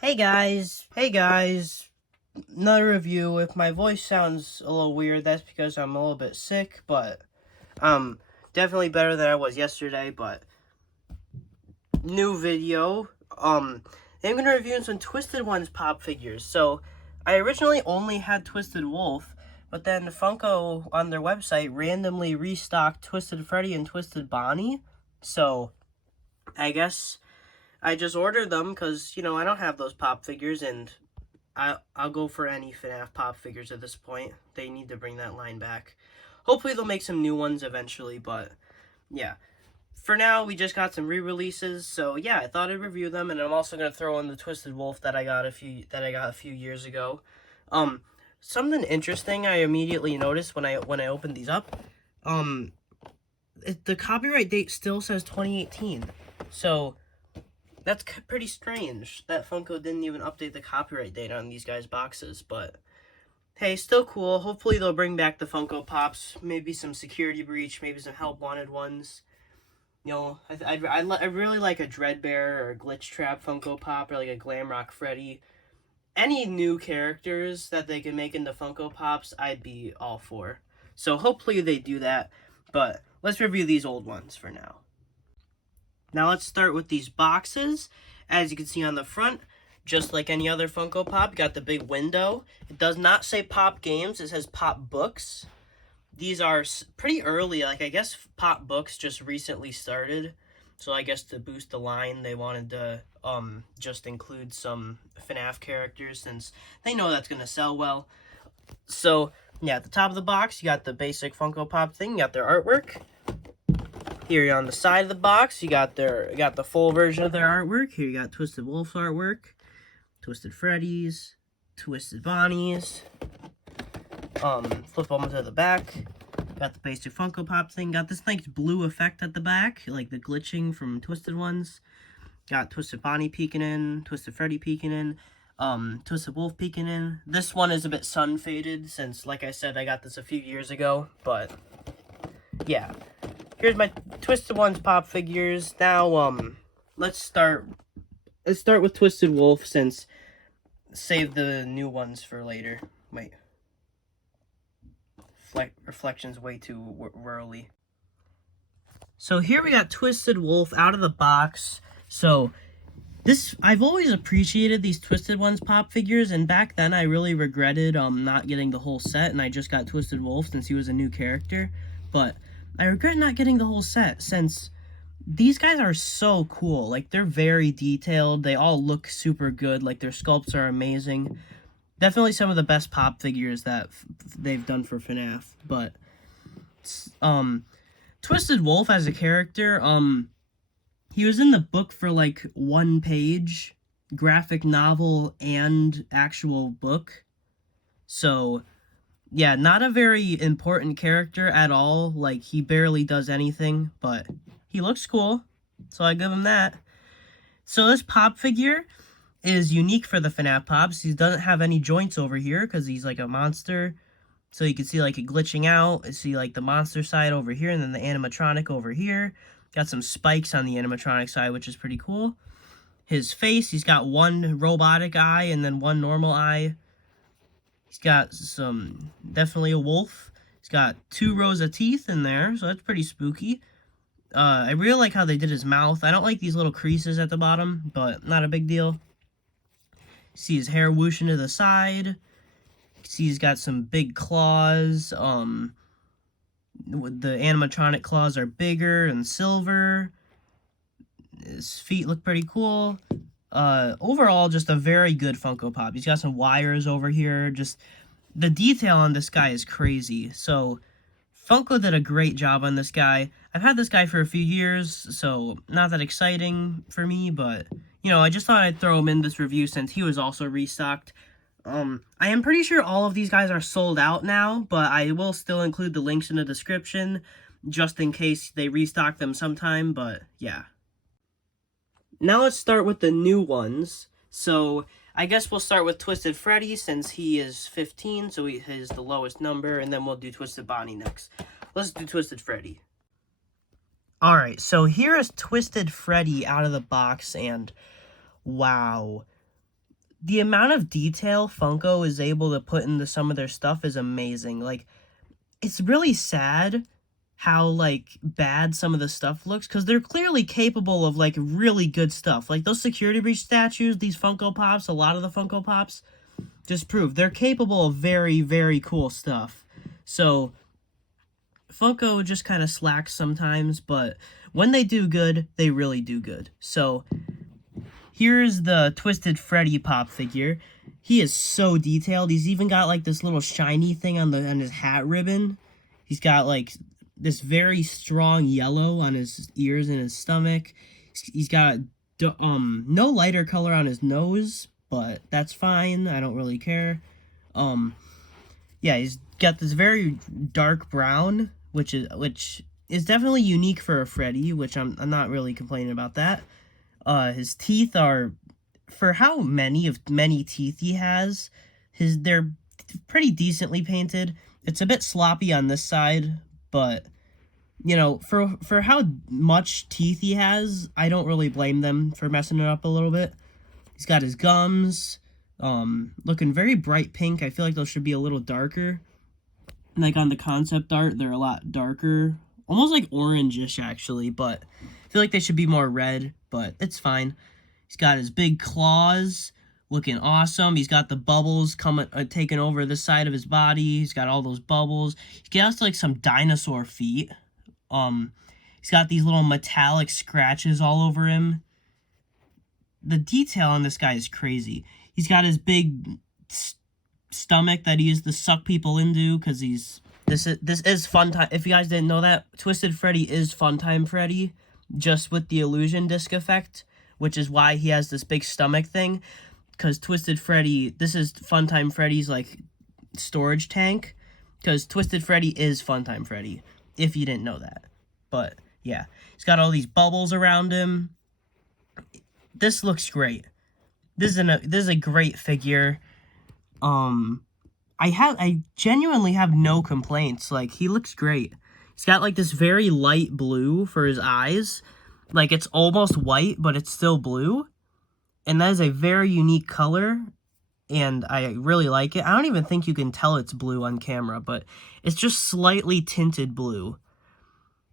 Hey guys, another review. If my voice sounds a little weird, that's because I'm a little bit sick, but definitely better than I was yesterday. But new video. I'm gonna review some Twisted Ones pop figures. So I originally only had Twisted Wolf, but then Funko on their website randomly restocked Twisted Freddy and Twisted Bonnie. So I guess I just ordered them because I don't have those pop figures, and I'll go for any FNAF pop figures at this point. They need to bring that line back. Hopefully they'll make some new ones eventually, but yeah. For now, we just got some re-releases, so yeah, I thought I'd review them, and I'm also gonna throw in the Twisted Wolf that I got a few years ago. Something interesting I immediately noticed when I opened these up. The copyright date still says 2018, so that's pretty strange that Funko didn't even update the copyright date on these guys' boxes, but hey, still cool. Hopefully they'll bring back the Funko Pops, maybe some Security Breach, maybe some Help Wanted ones. I really like a Dreadbear or a Glitch Trap Funko Pop or like a Glamrock Freddy. Any new characters that they can make into Funko Pops, I'd be all for. So hopefully they do that, but let's review these old ones for now. Now let's start with these boxes. As you can see on the front, just like any other Funko Pop, you got the big window. It does not say Pop Games, it says Pop Books. These are pretty early, like I guess Pop Books just recently started. So I guess to boost the line, they wanted to just include some FNAF characters since they know that's going to sell well. So yeah, at the top of the box, you got the basic Funko Pop thing, you got their artwork. Here on the side of the box, you got the full version of their artwork. Here you got Twisted Wolf's artwork, Twisted Freddy's, Twisted Bonnie's. Flip them to the back. Got the basic Funko Pop thing. Got this nice blue effect at the back, like the glitching from Twisted Ones. Got Twisted Bonnie peeking in, Twisted Freddy peeking in, Twisted Wolf peeking in. This one is a bit sun faded since, like I said, I got this a few years ago, but yeah. Here's my Twisted Ones pop figures. Now, let's start with Twisted Wolf since save the new ones for later. Wait. Reflection's way too early. So here we got Twisted Wolf out of the box. So I've always appreciated these Twisted Ones pop figures, and back then I really regretted not getting the whole set, and I just got Twisted Wolf since he was a new character. But I regret not getting the whole set since these guys are so cool. Like, they're very detailed. They all look super good. Like, their sculpts are amazing. Definitely some of the best pop figures that they've done for FNAF. But Twisted Wolf as a character, he was in the book for like 1 page, graphic novel and actual book. So yeah, not a very important character at all. Like, he barely does anything, but he looks cool, so I give him that. So this pop figure is unique for the FNAF Pops. He doesn't have any joints over here because he's like a monster. So you can see like it glitching out. You see like the monster side over here and then the animatronic over here. Got some spikes on the animatronic side, which is pretty cool. His face, he's got one robotic eye and then one normal eye. He's got definitely a wolf. He's got 2 rows of teeth in there, so that's pretty spooky. I really like how they did his mouth. I don't like these little creases at the bottom, but not a big deal. See his hair whooshing to the side. See he's got some big claws. The animatronic claws are bigger and silver. His feet look pretty cool. Overall, just a very good Funko Pop. He's got some wires over here. Just the detail on this guy is crazy. So Funko did a great job on this guy. I've had this guy for a few years, so not that exciting for me, but I just thought I'd throw him in this review since he was also restocked. I am pretty sure all of these guys are sold out now, but I will still include the links in the description just in case they restock them sometime, but yeah. Now let's start with the new ones. So I guess we'll start with Twisted Freddy since he is 15, so he is the lowest number, and then we'll do Twisted Bonnie next. Let's do Twisted Freddy. Alright, so here is Twisted Freddy out of the box, and wow. the amount of detail Funko is able to put into some of their stuff is amazing. Like, it's really sad how, like, bad some of the stuff looks, because they're clearly capable of, like, really good stuff. Like, those security breach statues, these Funko Pops, a lot of the Funko Pops, just prove they're capable of very, very cool stuff. So, Funko just kind of slacks sometimes, but when they do good, they really do good. So, here's the Twisted Freddy Pop figure. He is so detailed. He's even got, like, this little shiny thing on his hat ribbon. He's got, like, this very strong yellow on his ears and his stomach. He's got no lighter color on his nose, but that's fine. I don't really care. Yeah, he's got this very dark brown, which is definitely unique for a Freddy, which I'm not really complaining about that. His teeth are, for how many teeth he has, they're pretty decently painted. It's a bit sloppy on this side, but you know, for how much teeth he has, I don't really blame them for messing it up a little bit. He's got his gums, looking very bright pink. I feel like those should be a little darker. Like on the concept art, they're a lot darker, almost like orangish actually, but I feel like they should be more red, but it's fine. He's got his big claws, looking awesome. He's got the bubbles taking over the side of his body. He's got all those bubbles. He has like some dinosaur feet. He's got these little metallic scratches all over him. The detail on this guy is crazy. He's got his big stomach that he used to suck people into, because this is Fun Time. If you guys didn't know that, Twisted Freddy is Fun Time Freddy, just with the illusion disc effect, which is why he has this big stomach thing. Because Twisted Freddy, this is Fun Time Freddy's like storage tank. Because Twisted Freddy is Fun Time Freddy, if you didn't know that. But yeah, he's got all these bubbles around him. This looks great. This is a great figure. I genuinely have no complaints. Like, he looks great. He's got like this very light blue for his eyes. Like, it's almost white, but it's still blue. And that is a very unique color, and I really like it. I don't even think you can tell it's blue on camera, but it's just slightly tinted blue.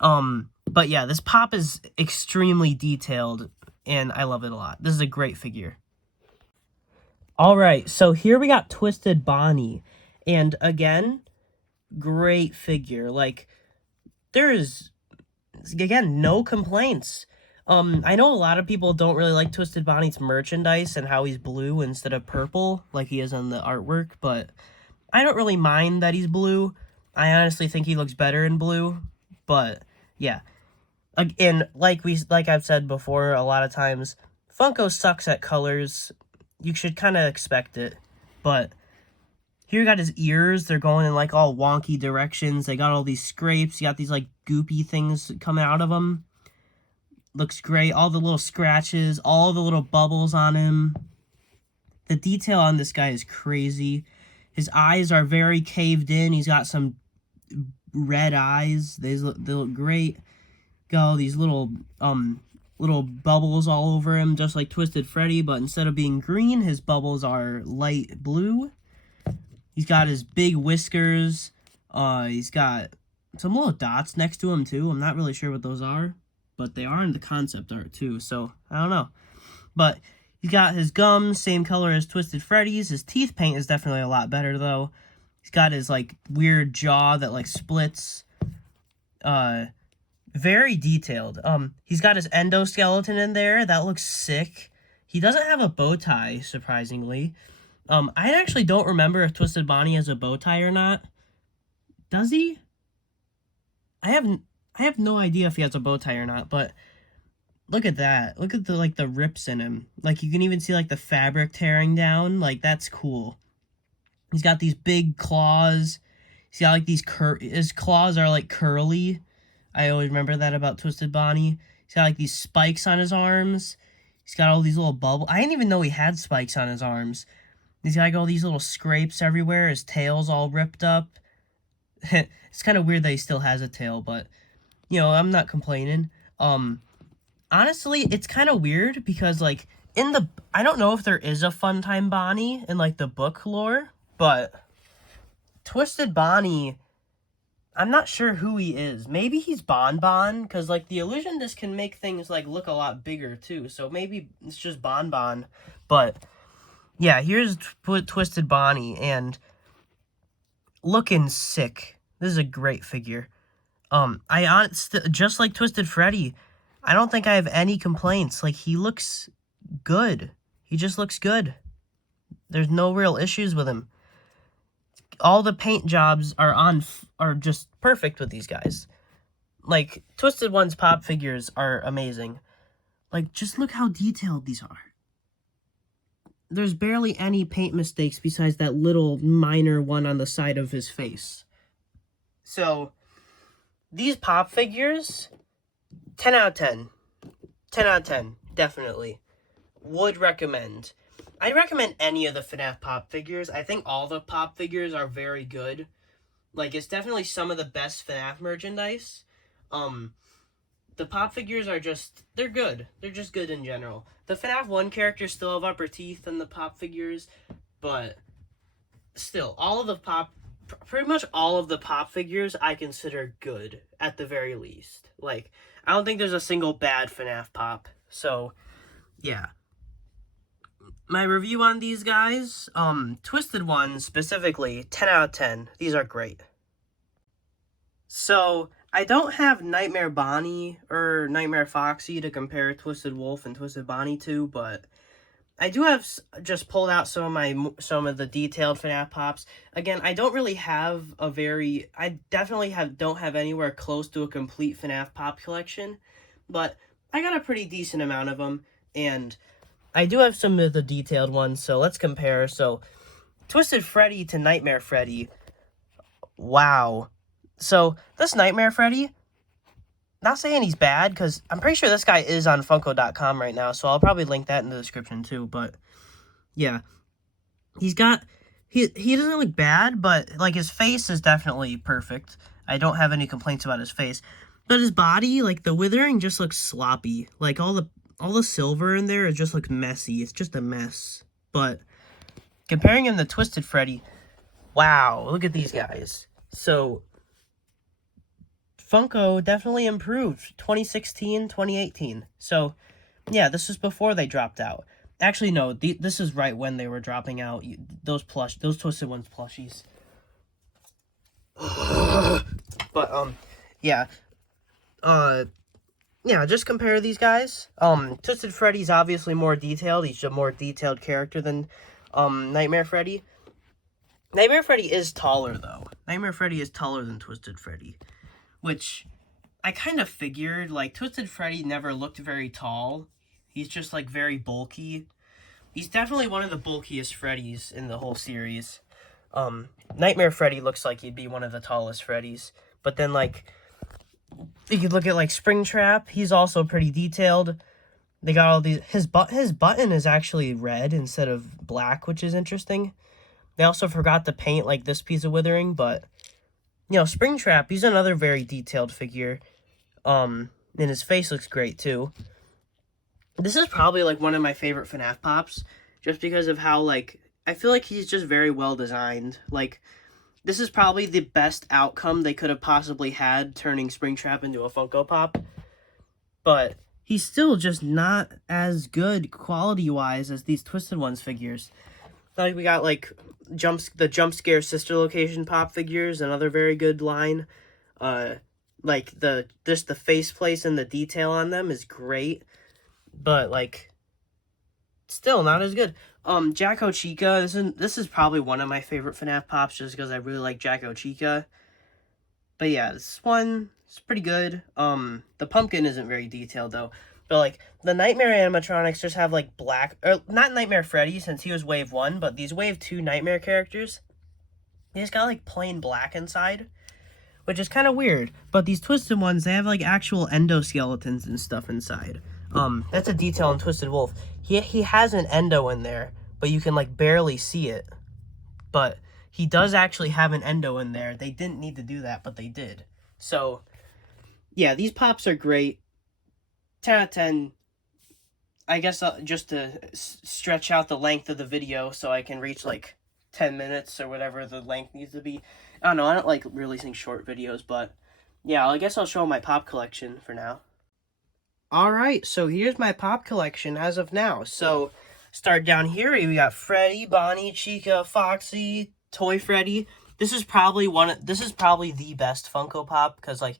But yeah, this pop is extremely detailed, and I love it a lot. This is a great figure. Alright, so here we got Twisted Bonnie, and again, great figure. Like, there is, again, no complaints. I know a lot of people don't really like Twisted Bonnie's merchandise and how he's blue instead of purple, like he is on the artwork, but I don't really mind that he's blue. I honestly think he looks better in blue, but yeah. And like I've said before a lot of times, Funko sucks at colors. You should kind of expect it, but here you got his ears. They're going in like all wonky directions. They got all these scrapes. You got these like goopy things coming out of them. Looks great. All the little scratches, all the little bubbles on him. The detail on this guy is crazy. His eyes are very caved in. He's got some red eyes. They look great. Got all these little bubbles all over him, just like Twisted Freddy, but instead of being green, his bubbles are light blue. He's got his big whiskers. He's got some little dots next to him too. I'm not really sure what those are, but they are in the concept art too, so I don't know. But he's got his gums, same color as Twisted Freddy's. His teeth paint is definitely a lot better though. He's got his like weird jaw that like splits. Very detailed. He's got his endoskeleton in there. That looks sick. He doesn't have a bow tie, surprisingly. I actually don't remember if Twisted Bonnie has a bow tie or not. Does he? I have no idea if he has a bow tie or not, but look at that. Look at the rips in him. Like, you can even see like the fabric tearing down. Like, that's cool. He's got these big claws. He's got like these his claws are like curly. I always remember that about Twisted Bonnie. He's got like these spikes on his arms. He's got all these little bubbles. I didn't even know he had spikes on his arms. He's got like all these little scrapes everywhere. His tail's all ripped up. It's kind of weird that he still has a tail, but, you know, I'm not complaining. Honestly, it's kind of weird because, like, I don't know if there is a Funtime Bonnie in, like, the book lore, but Twisted Bonnie, I'm not sure who he is. Maybe he's Bon Bon, because, like, the illusion disc can make things, like, look a lot bigger, too. So maybe it's just Bon Bon. But, yeah, here's Twisted Bonnie, and looking sick. This is a great figure. Just like Twisted Freddy, I don't think I have any complaints. Like, he looks good. He just looks good. There's no real issues with him. All the paint jobs are just perfect with these guys. Like, Twisted One's pop figures are amazing. Like, just look how detailed these are. There's barely any paint mistakes besides that little minor one on the side of his face. So, these pop figures, 10 out of 10. 10 out of 10, definitely. Would recommend. I'd recommend any of the FNAF pop figures. I think all the pop figures are very good. Like, it's definitely some of the best FNAF merchandise. The pop figures are just, they're good. They're just good in general. The FNAF 1 characters still have upper teeth than the pop figures, but still, pretty much all of the pop figures I consider good, at the very least. Like, I don't think there's a single bad FNAF pop. So, yeah. My review on these guys, Twisted Ones specifically, 10 out of 10. These are great. So, I don't have Nightmare Bonnie or Nightmare Foxy to compare Twisted Wolf and Twisted Bonnie to, but I do have just pulled out some of the detailed FNAF pops. Again, I don't really have I definitely don't have anywhere close to a complete FNAF pop collection, but I got a pretty decent amount of them, and I do have some of the detailed ones, so let's compare. So, Twisted Freddy to Nightmare Freddy. Wow. So, this Nightmare Freddy, not saying he's bad, because I'm pretty sure this guy is on Funko.com right now, so I'll probably link that in the description too, but, yeah. He doesn't look bad, but, like, his face is definitely perfect. I don't have any complaints about his face. But his body, like, the withering just looks sloppy. Like, all the silver in there, it just looks messy. It's just a mess. But, comparing him to Twisted Freddy, wow, look at these guys. So, Funko definitely improved 2016, 2018. So, yeah, this is before they dropped out. Actually, no, this is right when they were dropping out. Those Twisted Ones plushies. But, yeah. Yeah, just compare these guys. Twisted Freddy's obviously more detailed. He's a more detailed character than, Nightmare Freddy. Nightmare Freddy is taller, though. Nightmare Freddy is taller than Twisted Freddy. Which, I kind of figured, like, Twisted Freddy never looked very tall. He's just, like, very bulky. He's definitely one of the bulkiest Freddys in the whole series. Nightmare Freddy looks like he'd be one of the tallest Freddys. But then, like, you could look at, like, Springtrap. He's also pretty detailed. They got all these... His button is actually red instead of black, which is interesting. They also forgot to paint, like, this piece of withering, but... You know, Springtrap, he's another very detailed figure. And his face looks great, too. This is probably, like, one of my favorite FNAF Pops. Just because of how, like... I feel like he's just very well designed. Like, this is probably the best outcome they could have possibly had, turning Springtrap into a Funko Pop. But he's still just not as good quality-wise as these Twisted Ones figures. Like, we got, like... the Jump Scare Sister Location pop figures, another very good line. Like, just the face place and the detail on them is great, but, like, still not as good. Jacko Chica, this is probably one of my favorite FNAF pops, just because I really like Jacko Chica. But yeah, this one is pretty good. The pumpkin isn't very detailed, though. But, like, the Nightmare animatronics just have, like, black... Or, not Nightmare Freddy, since he was Wave 1, but these Wave 2 Nightmare characters, they just got, like, plain black inside, which is kind of weird. But these Twisted Ones, they have, like, actual endoskeletons and stuff inside. That's a detail in Twisted Wolf. He has an endo in there, but you can, like, barely see it. But he does actually have an endo in there. They didn't need to do that, but they did. So, yeah, these pops are great. 10 out of 10. I guess just to stretch out the length of the video so I can reach like 10 minutes or whatever the length needs to be. I don't know, I don't like releasing short videos, but yeah, I guess I'll show my pop collection for now. Alright, so here's my pop collection as of now. So, start down here, we got Freddy, Bonnie, Chica, Foxy, Toy Freddy. This is probably the best Funko Pop, because, like,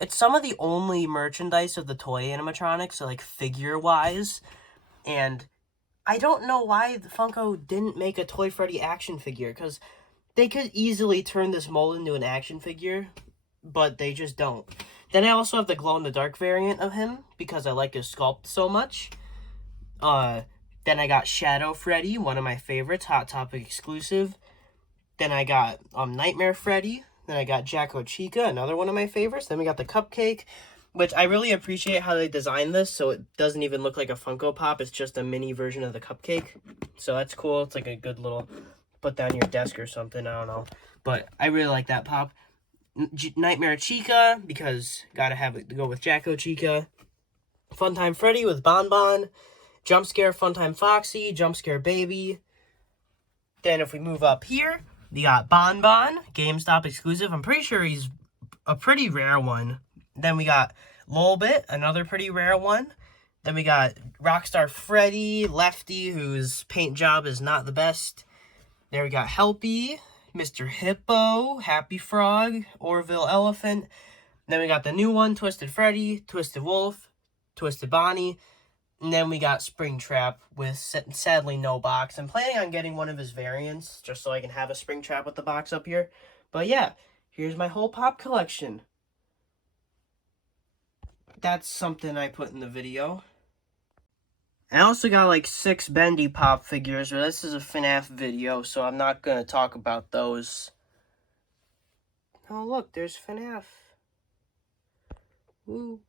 it's some of the only merchandise of the toy animatronics, so, like, figure-wise. And I don't know why Funko didn't make a Toy Freddy action figure, because they could easily turn this mold into an action figure, but they just don't. Then I also have the glow-in-the-dark variant of him, because I like his sculpt so much. Then I got Shadow Freddy, one of my favorites, Hot Topic exclusive. Then I got Nightmare Freddy. Then I got Jacko Chica, another one of my favorites. Then we got the Cupcake, which I really appreciate how they designed this, so it doesn't even look like a Funko Pop. It's just a mini version of the Cupcake. So that's cool. It's like a good little put down your desk or something. I don't know. But I really like that pop. Nightmare Chica, because gotta have it to go with Jacko Chica. Funtime Freddy with Bon Bon. Jump Scare Funtime Foxy. Jump Scare Baby. Then if we move up here, we got Bon Bon, GameStop exclusive. I'm pretty sure he's a pretty rare one. Then we got Lolbit, another pretty rare one. Then we got Rockstar Freddy, Lefty, whose paint job is not the best. There we got Helpy, Mr. Hippo, Happy Frog, Orville Elephant. Then we got the new one, Twisted Freddy, Twisted Wolf, Twisted Bonnie. And then we got Springtrap with, sadly, no box. I'm planning on getting one of his variants, just so I can have a Springtrap with the box up here. But yeah, here's my whole pop collection. That's something I put in the video. I also got like 6 Bendy Pop figures, but this is a FNAF video, so I'm not going to talk about those. Oh look, there's FNAF. Woo.